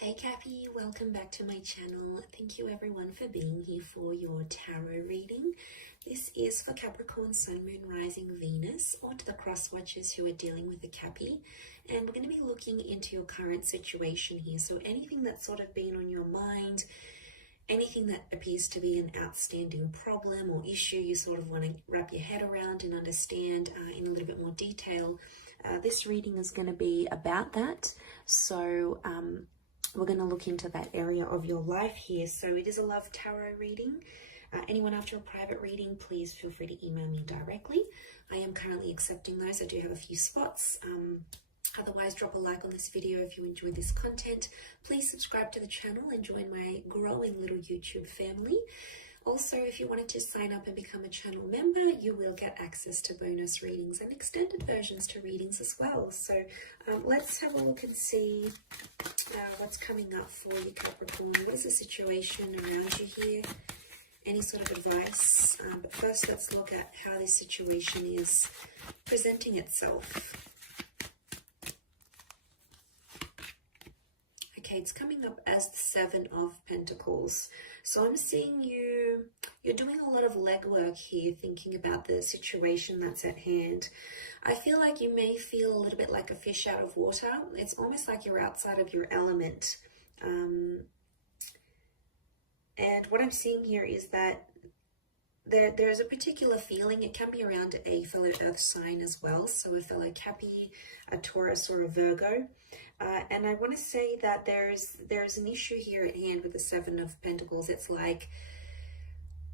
Hey Cappy, welcome back to my channel. Thank you everyone for being here for your tarot reading. This is for Capricorn, Sun, Moon, Rising, Venus, or to the cross watchers who are dealing with a Cappy. And we're going to be looking into your current situation here. So anything that's sort of been on your mind, anything that appears to be an outstanding problem or issue you sort of want to wrap your head around and understand in a little bit more detail. This reading is going to be about that. So we're going to look into that area of your life here. So it is a love tarot reading. Anyone after a private reading, please feel free to email me directly. I am currently accepting those. I do have a few spots. Otherwise, drop a like on this video if you enjoy this content. Please subscribe to the channel and join my growing little YouTube family. Also, if you wanted to sign up and become a channel member, you will get access to bonus readings and extended versions to readings as well. So let's have a look and see what's coming up for you, Capricorn. What is the situation around you here? Any sort of advice? But first, let's look at how this situation is presenting itself. Okay, it's coming up as the Seven of Pentacles. So I'm seeing you're doing a lot of legwork here, thinking about the situation that's at hand. I feel like you may feel a little bit like a fish out of water. It's almost like you're outside of your element. And what I'm seeing here is that there's a particular feeling. It can be around a fellow earth sign as well. So a fellow Cappy, a Taurus, or a Virgo. And I want to say that there's an issue here at hand with the Seven of Pentacles. It's like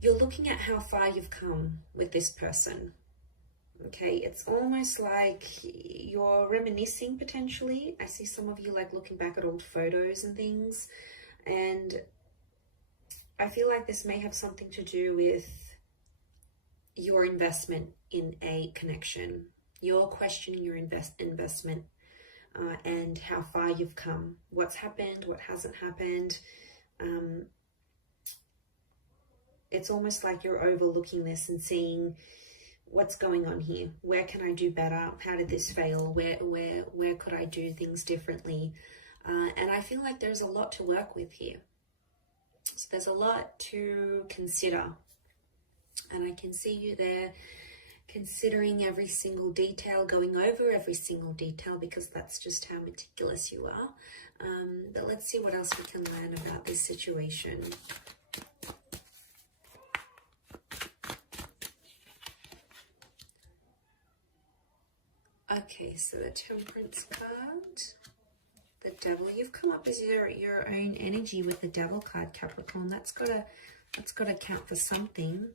you're looking at how far you've come with this person. Okay, it's almost like you're reminiscing potentially. I see some of you like looking back at old photos and things. And I feel like this may have something to do with your investment in a connection. You're questioning your investment. And how far you've come, what's happened, what hasn't happened. It's almost like you're overlooking this and seeing what's going on here. Where can I do better? How did this fail? Where could I do things differently? And I feel like there's a lot to work with here. So there's a lot to consider. And I can see you there considering every single detail, going over every single detail, because that's just how meticulous you are. But let's see what else we can learn about this situation. Okay, so the Temperance card, the Devil. You've come up as your own energy with the Devil card, Capricorn. That's gotta count for something.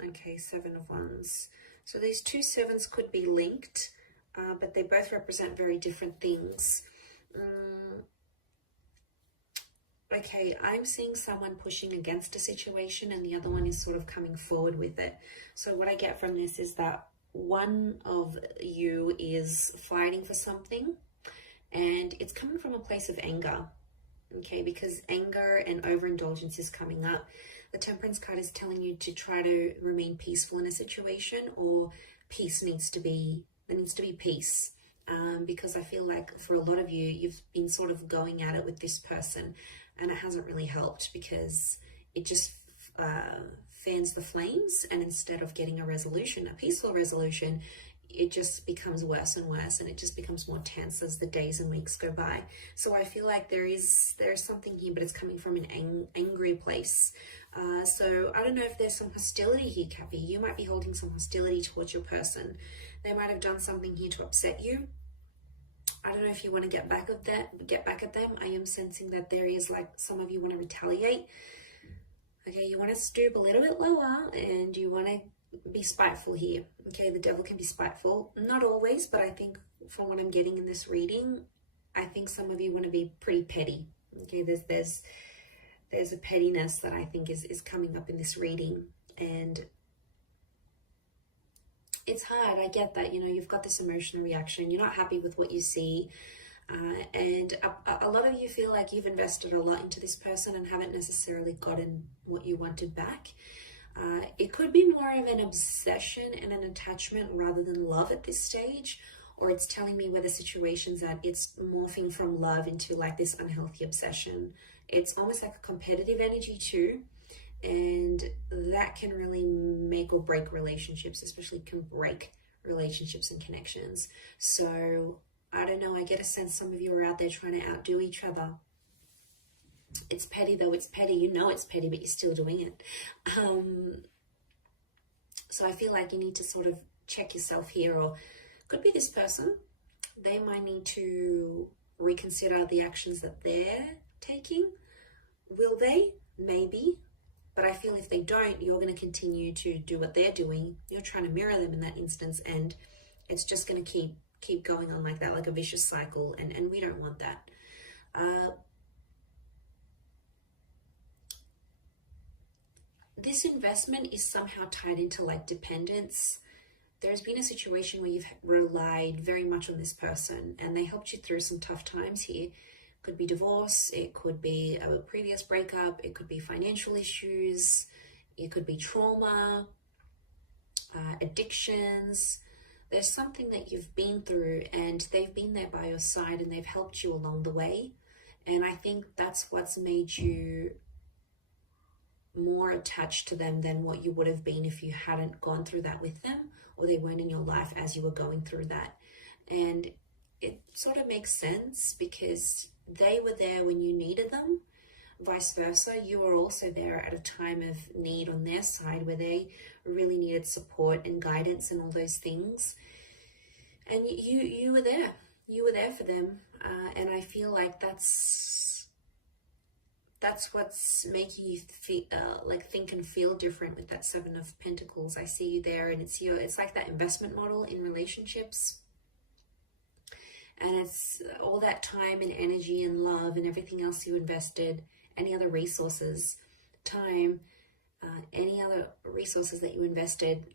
Okay, Seven of Wands. So these two sevens could be linked, but they both represent very different things. Okay, I'm seeing someone pushing against a situation and the other one is sort of coming forward with it. So what I get from this is that one of you is fighting for something and it's coming from a place of anger. Okay, because anger and overindulgence is coming up. The Temperance card is telling you to try to remain peaceful in a situation, or there needs to be peace. Because I feel like for a lot of you, you've been sort of going at it with this person and it hasn't really helped because it just fans the flames, and instead of getting a resolution, a peaceful resolution, it just becomes worse and worse, and it just becomes more tense as the days and weeks go by. So I feel like there's something here, but it's coming from an angry place. So I don't know if there's some hostility here, Cappy. You might be holding some hostility towards your person. They might have done something here to upset you. I don't know if you want to get back at them. I am sensing that there is like some of you want to retaliate. Okay, you want to stoop a little bit lower and you want to be spiteful here. Okay, the Devil can be spiteful. Not always, but I think from what I'm getting in this reading, I think some of you want to be pretty petty. Okay, there's a pettiness that I think is coming up in this reading, and it's hard. I get that, you know, you've got this emotional reaction. You're not happy with what you see. And a lot of you feel like you've invested a lot into this person and haven't necessarily gotten what you wanted back. It could be more of an obsession and an attachment rather than love at this stage, or it's telling me where the situation's at. It's morphing from love into like this unhealthy obsession. It's almost like a competitive energy too, and that can really make or break relationships, especially can break relationships and connections. So I don't know, I get a sense some of you are out there trying to outdo each other. It's petty though, it's petty, you know it's petty, but you're still doing it. So I feel like you need to sort of check yourself here, or could be this person. They might need to reconsider the actions that they're taking. Will they? Maybe. But I feel if they don't, you're going to continue to do what they're doing. You're trying to mirror them in that instance, and it's just going to keep going on like that, like a vicious cycle, and we don't want that. This investment is somehow tied into like dependence. There's been a situation where you've relied very much on this person and they helped you through some tough times here. Could be divorce, it could be a previous breakup, it could be financial issues, it could be trauma, addictions. There's something that you've been through and they've been there by your side and they've helped you along the way. And I think that's what's made you more attached to them than what you would have been if you hadn't gone through that with them, or they weren't in your life as you were going through that. And it sort of makes sense because they were there when you needed them. Vice versa, you were also there at a time of need on their side where they really needed support and guidance and all those things. And you were there. You were there for them. And I feel like that's what's making you like think and feel different with that Seven of Pentacles. I see you there, and it's like that investment model in relationships. And it's all that time and energy and love and everything else you invested, any other resources, time, any other resources that you invested.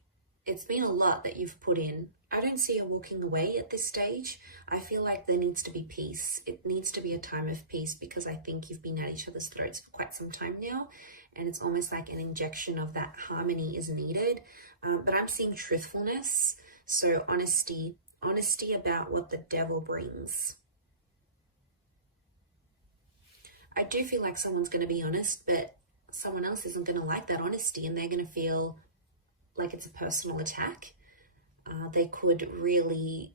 It's been a lot that you've put in. I don't see you walking away at this stage. I feel like there needs to be peace. It needs to be a time of peace because I think you've been at each other's throats for quite some time now. And it's almost like an injection of that harmony is needed. But I'm seeing truthfulness. So honesty about what the devil brings. I do feel like someone's going to be honest, but someone else isn't going to like that honesty and they're going to feel like it's a personal attack. They could really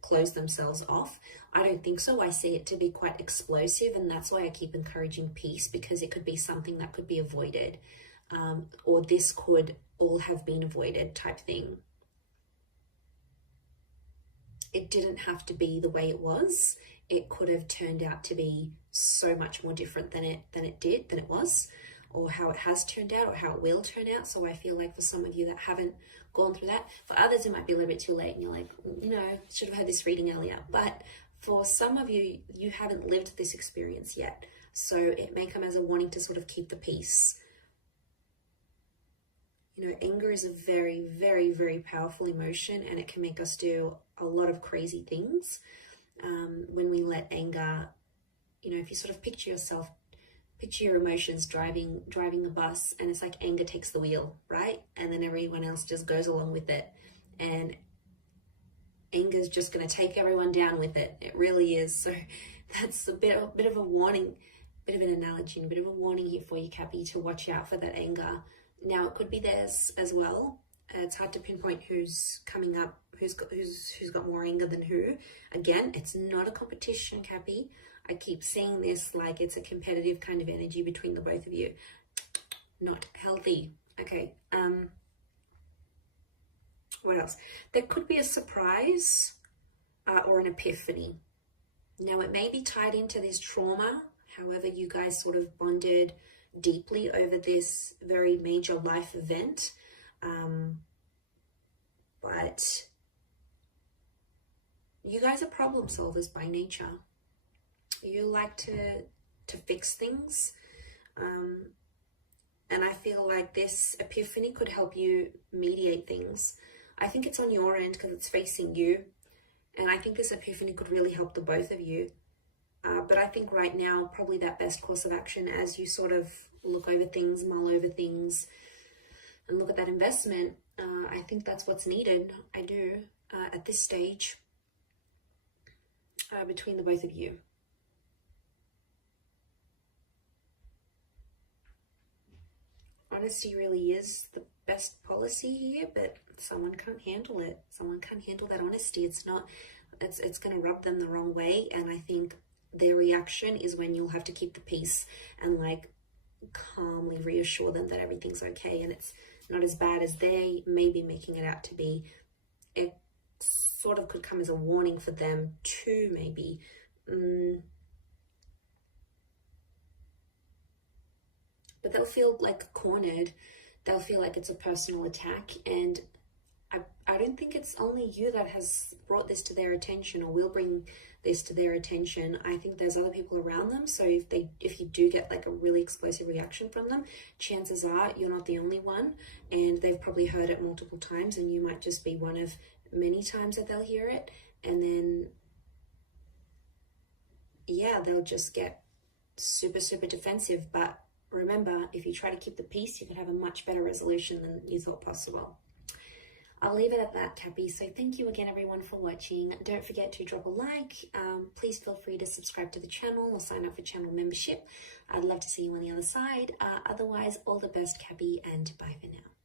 close themselves off. I don't think so. I see it to be quite explosive, and that's why I keep encouraging peace, because it could be something that could be avoided, or this could all have been avoided type thing. It didn't have to be the way it was. It could have turned out to be so much more different than it was, or how it has turned out, or how it will turn out. So I feel like for some of you that haven't gone through that, for others it might be a little bit too late and you're like, should have had this reading earlier. But for some of you, you haven't lived this experience yet. So it may come as a warning to sort of keep the peace. Anger is a very, very, very powerful emotion, and it can make us do a lot of crazy things. When we let anger, if you sort of picture your emotions driving the bus, and it's like anger takes the wheel, right? And then everyone else just goes along with it. And anger is just going to take everyone down with it. It really is. So that's a bit of a warning, bit of an analogy, and a bit of a warning here for you, Cappy, to watch out for that anger. Now, it could be theirs as well. It's hard to pinpoint who's coming up, who's got more anger than who. Again, it's not a competition, Cappy. I keep seeing this like it's a competitive kind of energy between the both of you. Not healthy. Okay. What else? There could be a surprise or an epiphany. Now, it may be tied into this trauma. However, you guys sort of bonded deeply over this very major life event. But you guys are problem solvers by nature. You like to fix things. And I feel like this epiphany could help you mediate things. I think it's on your end because it's facing you. And I think this epiphany could really help the both of you. But I think right now, probably that best course of action as you sort of look over things, mull over things, and look at that investment, I think that's what's needed. I do. at this stage between the both of you. Honesty really is the best policy here, but someone can't handle it. Someone can't handle that honesty. It's going to rub them the wrong way. And I think their reaction is when you'll have to keep the peace and like calmly reassure them that everything's okay and it's not as bad as they may be making it out to be. It sort of could come as a warning for them to maybe but they'll feel like cornered. They'll feel like it's a personal attack, and I don't think it's only you that has brought this to their attention or will bring this to their attention. I think there's other people around them. So if you do get like a really explosive reaction from them, chances are you're not the only one, and they've probably heard it multiple times, and you might just be one of many times that they'll hear it. And then, yeah, they'll just get super, super defensive. But remember, if you try to keep the peace, you can have a much better resolution than you thought possible. I'll leave it at that, Cappy. So thank you again, everyone, for watching. Don't forget to drop a like. Please feel free to subscribe to the channel or sign up for channel membership. I'd love to see you on the other side. Otherwise, all the best, Cappy, and bye for now.